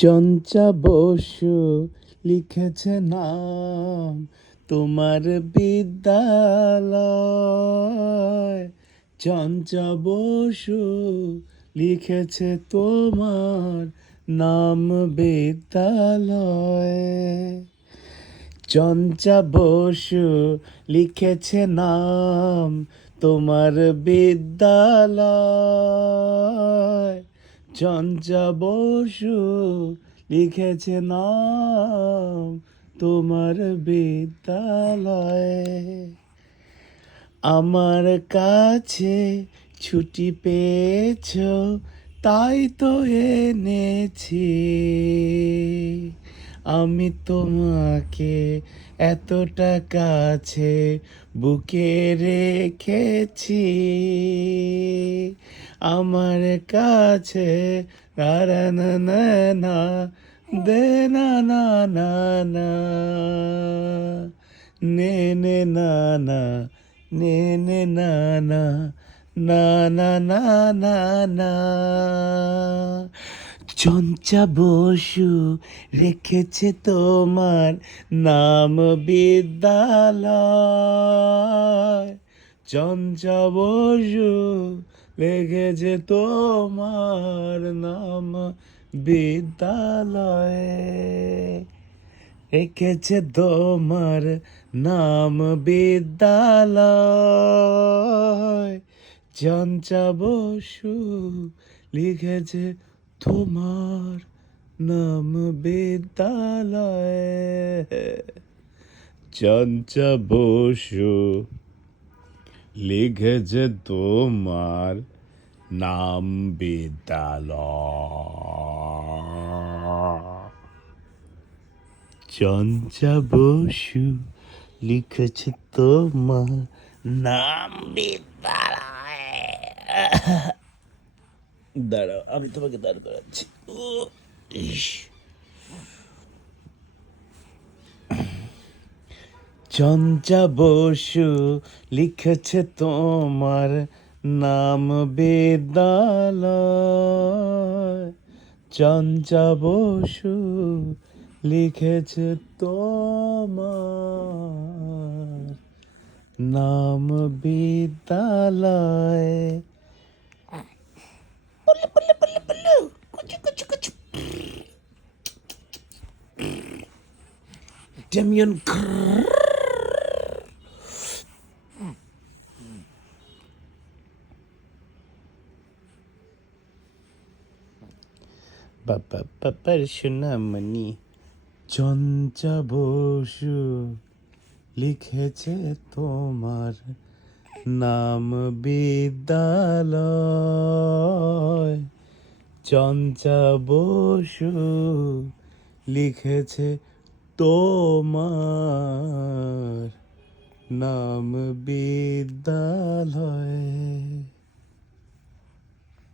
চঞ্চা বসু লিখেছে নাম তোমার বিদ্যালয়। চঞ্চা বসু লিখেছে তোমার নাম বিদ্যালয়। চঞ্চা বসু লিখেছে নাম তোমার বিদ্যালয়। চঞ্চা বসু লিখেছে নাম তোমার বিদ্যালয়ে। আমার কাছে ছুটি পেয়েছ তাই তো এনেছি আমি তোমাকে এতটা কাছে বুকে রেখেছি। আমার কাছে না না না না দে না না না না নে নে না না নে নে না না না না না না না। চঞ্চা বসু রেখেছে তোমার নাম বিদ্যালয়। চঞ্চা বসু রেখেছে তোমার নাম বিদ্যালয়ে। রেখেছে তোমার নাম বিদ্যালয়। চঞ্চা বসু লিখেছে তোমার নাম বিদ্যালয়। চঞ্চা বসু লিখেছে তোমার নাম বিদ্যালয়। চঞ্চা বসু লিখেছে তোমার নাম বিদ্যালয়। দাঁড়াও আমি তোমাকে দাঁড় করাচ্ছি। ইস। চঞ্চা বসু লিখেছে তোমার নাম বিদ্যালয়। চঞ্চা বসু লিখেছে তোমার নাম বিদ্যালয়। ডেমিয়ন বাবা বাবার সোনামণি। চঞ্চা বসু লিখেছে তোমার নাম বিদ্যালয়। চঞ্চা বসু লিখেছে তোমার নাম বিদ্যালয়।